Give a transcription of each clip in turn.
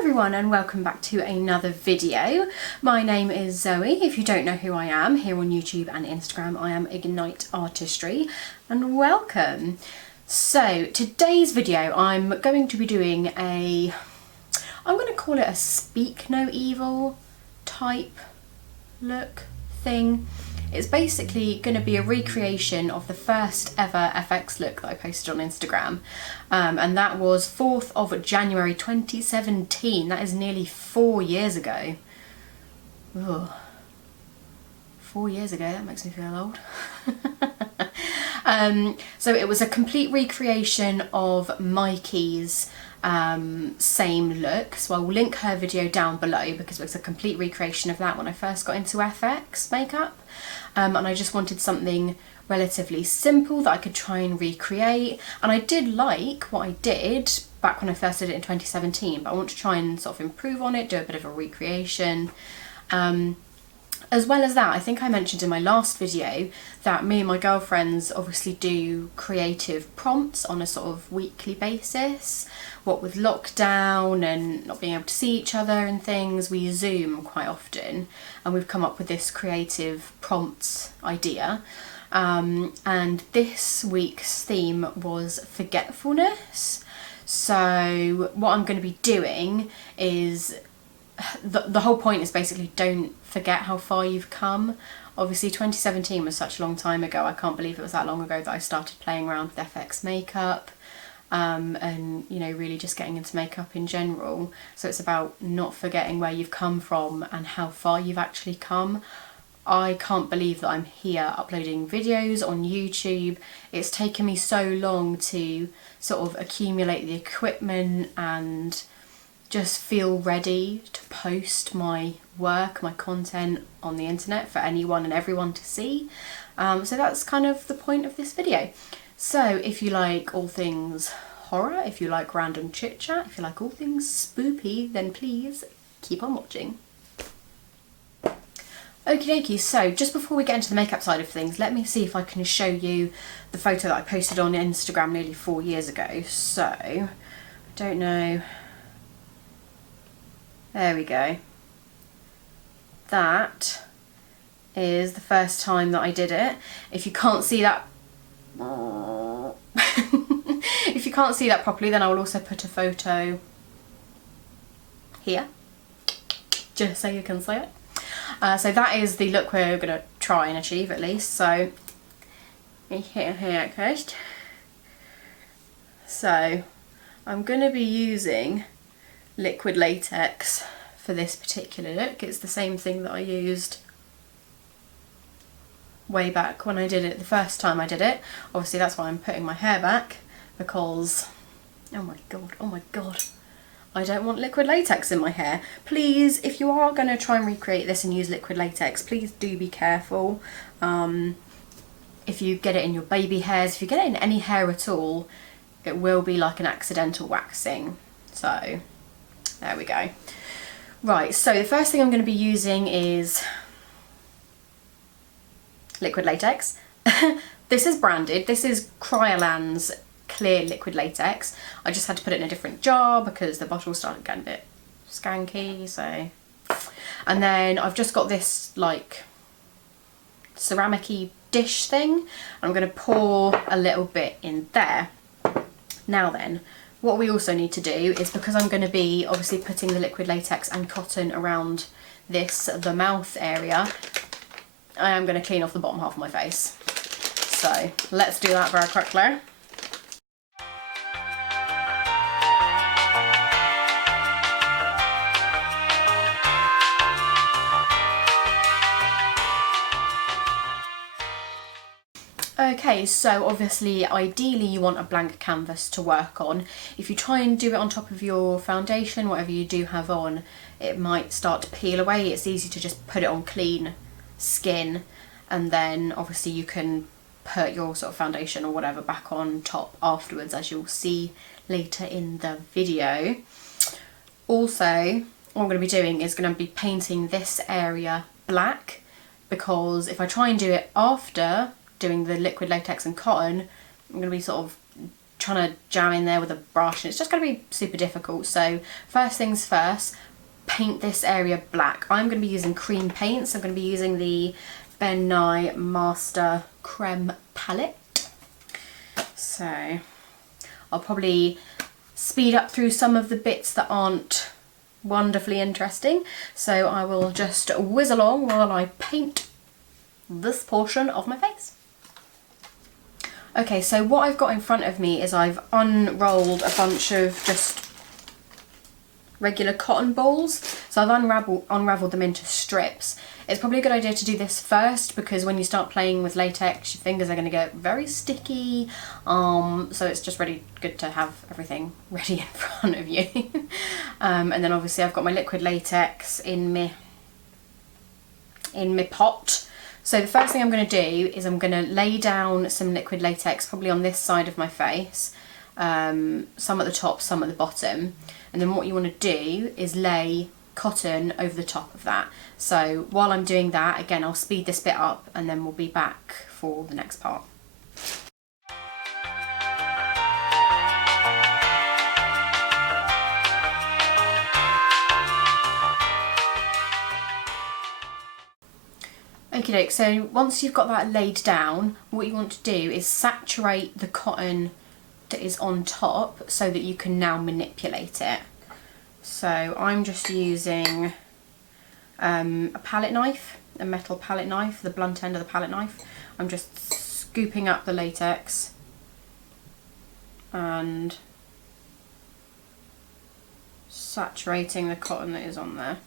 everyone and welcome back to another video. My name is Zoe. If you don't know who I am, here on YouTube and Instagram I am Ignite Artistry, and welcome. So today's video I'm going to be doing I'm going to call it a speak no evil type look thing. It's basically going to be a recreation of the first ever FX look that I posted on Instagram, and that was 4th of January 2017. That is nearly 4 years ago. Ugh. 4 years ago, that makes me feel old. So it was a complete recreation of Mikey's same look, so I will link her video down below because it was a complete recreation of that when I first got into FX makeup, and I just wanted something relatively simple that I could try and recreate, and I did like what I did back when I first did it in 2017, but I want to try and sort of improve on it, do a bit of a recreation. As well as that, I think I mentioned in my last video that me and my girlfriends obviously do creative prompts on a sort of weekly basis. What with lockdown and not being able to see each other and things, we Zoom quite often, and we've come up with this creative prompts idea. And this week's theme was forgetfulness. So what I'm going to be doing is, the whole point is basically don't forget how far you've come. Obviously 2017 was such a long time ago, I can't believe it was that long ago that I started playing around with FX makeup, and you know, really just getting into makeup in general. So it's about not forgetting where you've come from and how far you've actually come. I can't believe that I'm here uploading videos on YouTube. It's taken me so long to sort of accumulate the equipment and just feel ready to post my work, my content on the internet for anyone and everyone to see. So that's kind of the point of this video. So if you like all things horror, if you like random chit chat, if you like all things spoopy, then please keep on watching. Okie dokie, so just before we get into the makeup side of things, let me see if I can show you the photo that I posted on Instagram nearly 4 years ago. So, I don't know. There we go. That is the first time that I did it. If you can't see that, if you can't see that properly, then I will also put a photo here, just so you can see it. So that is the look we're going to try and achieve, at least. So here it goes. So I'm going to be using liquid latex for this particular look. It's the same thing that I used way back when I did it the first time I did it. Obviously that's why I'm putting my hair back, because oh my god, I don't want liquid latex in my hair. Please, if you are going to try and recreate this and use liquid latex, please do be careful. If you get it in your baby hairs, if you get it in any hair at all, it will be like an accidental waxing. So there we go. Right, so the first thing I'm going to be using is liquid latex. This is branded. This is Kryolan's clear liquid latex. I just had to put it in a different jar because the bottle started getting a bit skanky, so. And then I've just got this like ceramic-y dish thing. I'm going to pour a little bit in there. Now then, what we also need to do is, because I'm going to be obviously putting the liquid latex and cotton around the mouth area, I am going to clean off the bottom half of my face. So let's do that very quickly. Okay, so obviously ideally you want a blank canvas to work on. If you try and do it on top of your foundation, whatever you do have on, it might start to peel away. It's easy to just put it on clean skin, and then obviously you can put your sort of foundation or whatever back on top afterwards, as you'll see later in the video. Also, what I'm going to be doing is going to be painting this area black, because if I try and do it after doing the liquid latex and cotton, I'm going to be sort of trying to jam in there with a brush, and it's just going to be super difficult. So first things first, paint this area black. I'm going to be using cream paints. I'm going to be using the Ben Nye Master Crème palette. So I'll probably speed up through some of the bits that aren't wonderfully interesting. So I will just whiz along while I paint this portion of my face. Okay, so what I've got in front of me is I've unrolled a bunch of just regular cotton balls. So I've unraveled them into strips. It's probably a good idea to do this first, because when you start playing with latex, your fingers are going to get very sticky. So it's just really good to have everything ready in front of you. And then obviously I've got my liquid latex in my pot. So the first thing I'm going to do is I'm going to lay down some liquid latex, probably on this side of my face, some at the top, some at the bottom. And then what you want to do is lay cotton over the top of that. So while I'm doing that, again, I'll speed this bit up and then we'll be back for the next part. Okie doke, so once you've got that laid down, what you want to do is saturate the cotton that is on top so that you can now manipulate it. So I'm just using a palette knife, a metal palette knife, the blunt end of the palette knife. I'm just scooping up the latex and saturating the cotton that is on there.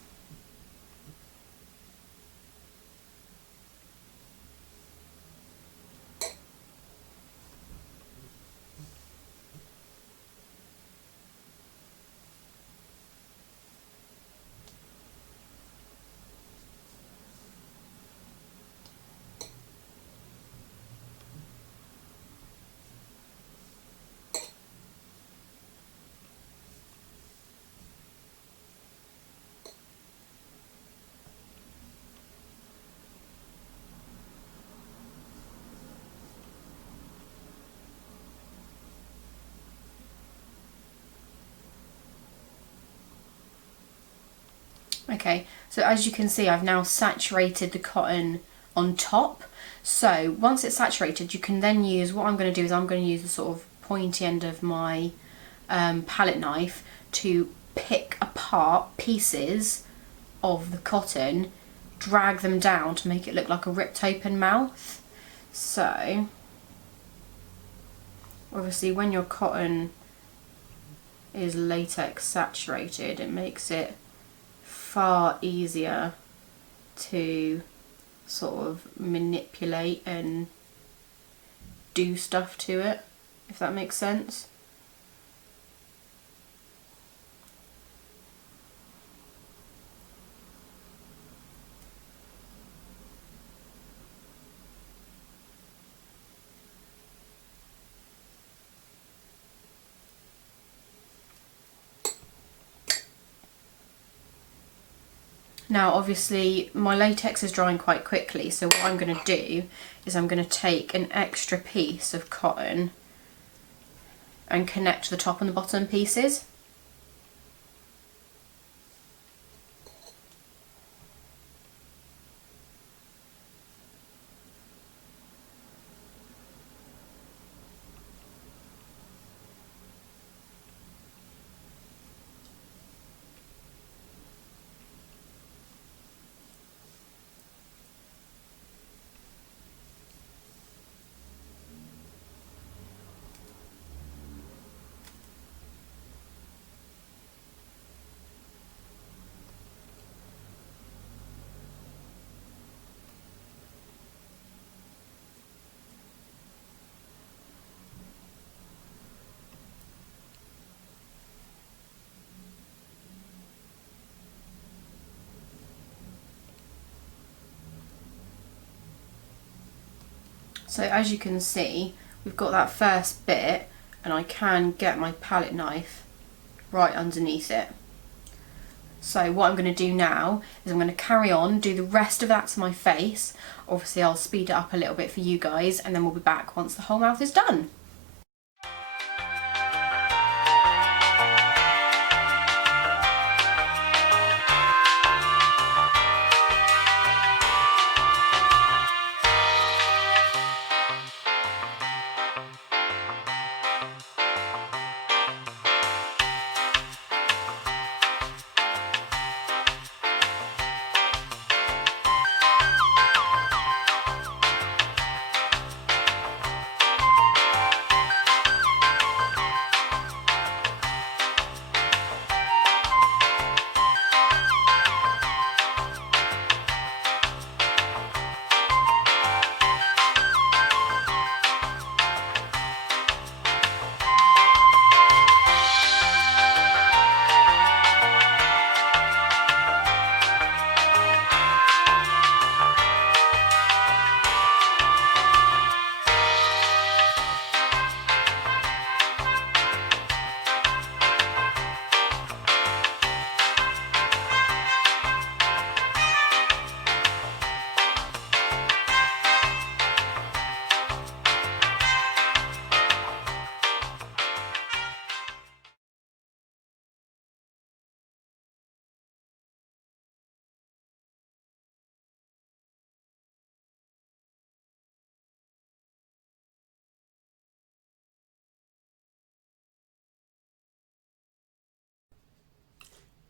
Okay, so as you can see, I've now saturated the cotton on top. So once it's saturated, you can then use, what I'm going to do is I'm going to use the sort of pointy end of my palette knife to pick apart pieces of the cotton, drag them down to make it look like a ripped open mouth. So obviously when your cotton is latex saturated, it makes it far easier to sort of manipulate and do stuff to it, if that makes sense. Now obviously my latex is drying quite quickly, so what I'm going to do is I'm going to take an extra piece of cotton and connect the top and the bottom pieces. So as you can see, we've got that first bit, and I can get my palette knife right underneath it. So what I'm going to do now is I'm going to carry on, do the rest of that to my face. Obviously I'll speed it up a little bit for you guys, and then we'll be back once the whole mouth is done.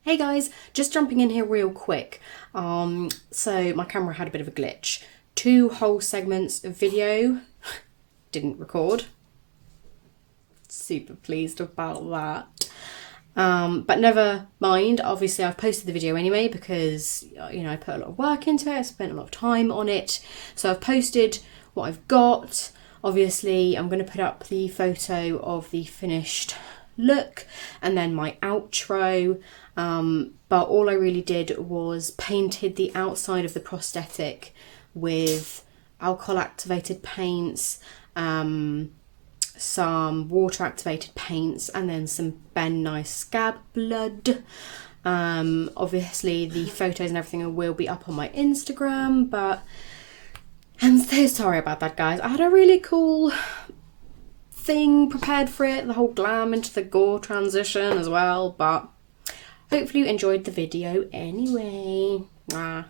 Hey guys, just jumping in here real quick. So my camera had a bit of a glitch. 2 whole segments of video didn't record. Super pleased about that. But never mind, obviously I've posted the video anyway because, you know, I put a lot of work into it, I spent a lot of time on it. So I've posted what I've got. Obviously I'm going to put up the photo of the finished look and then my outro. But all I really did was painted the outside of the prosthetic with alcohol activated paints, some water activated paints, and then some Ben Nice Scab Blood. Obviously the photos and everything will be up on my Instagram, but I'm so sorry about that, guys. I had a really cool thing prepared for it, the whole glam into the gore transition as well, but hopefully you enjoyed the video anyway. Mwah.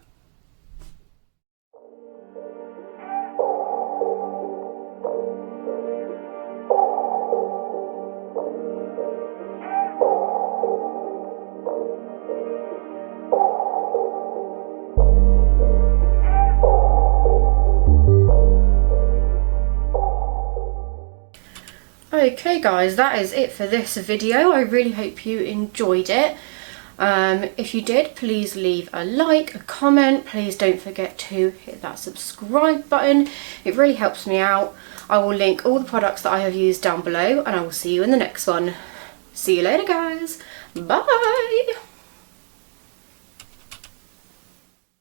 Okay guys, that is it for this video. I really hope you enjoyed it. If you did, please leave a like, a comment. Please don't forget to hit that subscribe button. It really helps me out. I will link all the products that I have used down below and I will see you in the next one. See you later guys. Bye.